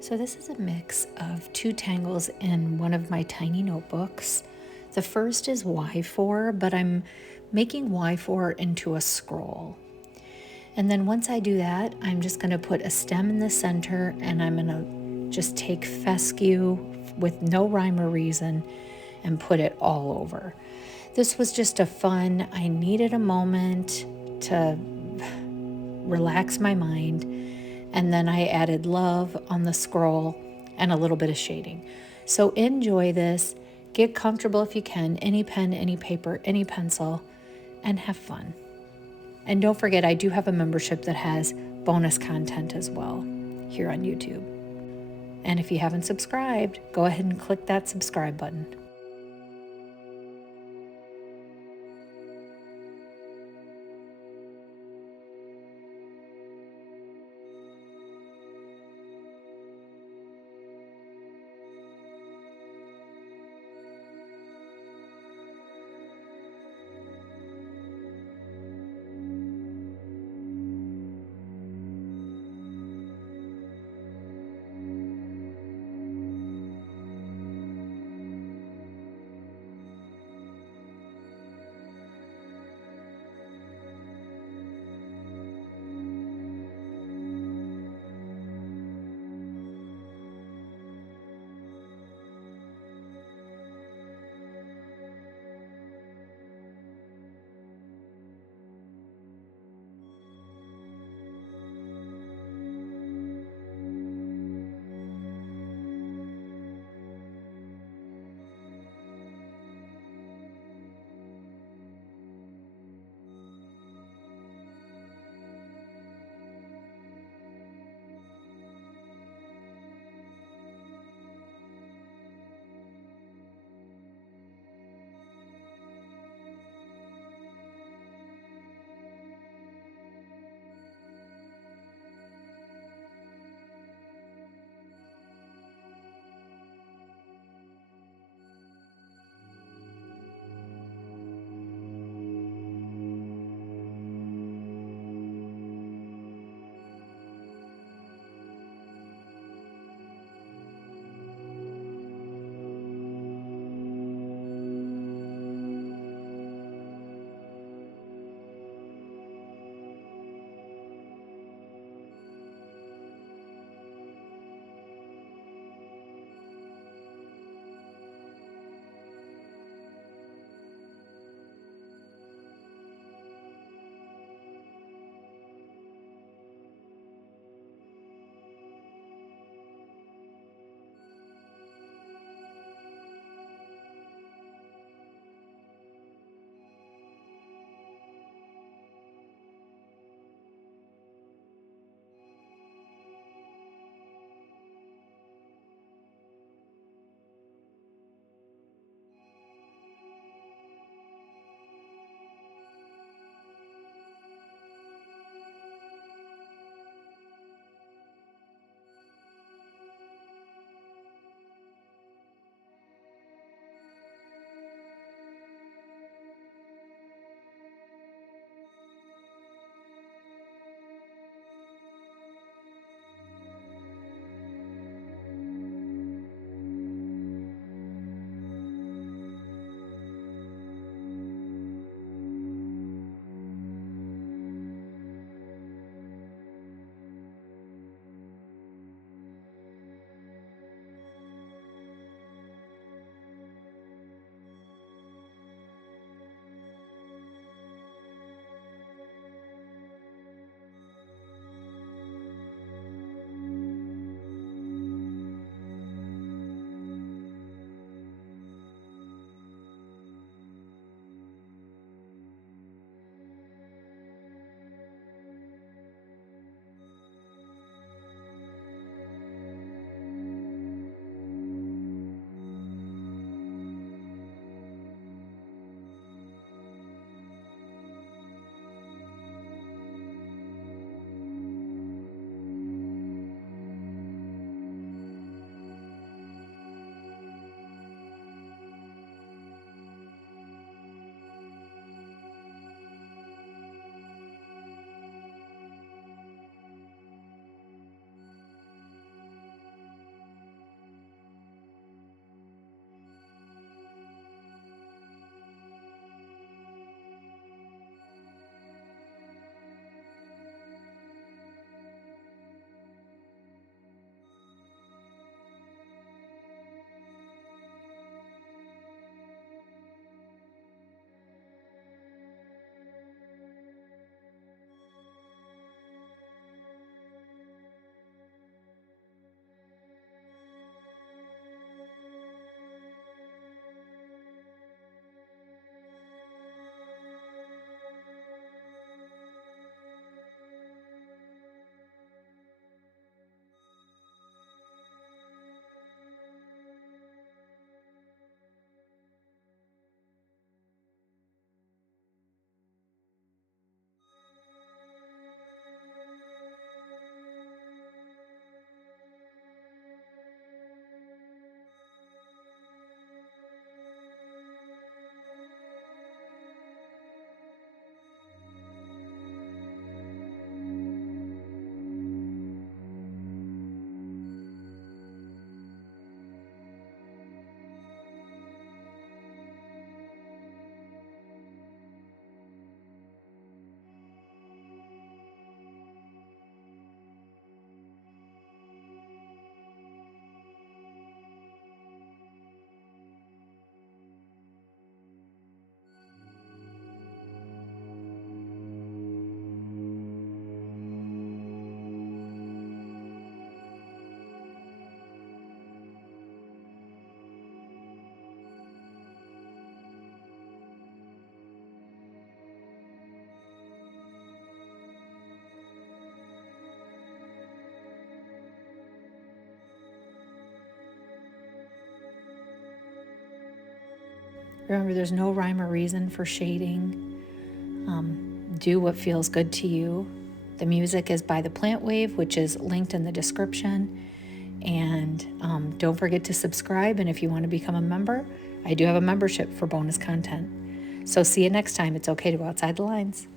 So this is a mix of two tangles in one of my tiny notebooks. The first is Y4, but I'm making Y4 into a scroll. And then once I do that, I'm just going to put a stem in the center, and I'm going to just take fescue with no rhyme or reason and put it all over. This was just a fun, I needed a moment to relax my mind, and then I added love on the scroll and a little bit of shading. So enjoy this, get comfortable if you can, any pen, any paper, any pencil, and have fun. And don't forget, I do have a membership that has bonus content as well here on YouTube. And if you haven't subscribed, go ahead and click that subscribe button. Remember, there's no rhyme or reason for shading. Do what feels good to you. The music is by the Plant Wave, which is linked in the description. And don't forget to subscribe. And if you want to become a member, I do have a membership for bonus content. So see you next time. It's okay to go outside the lines.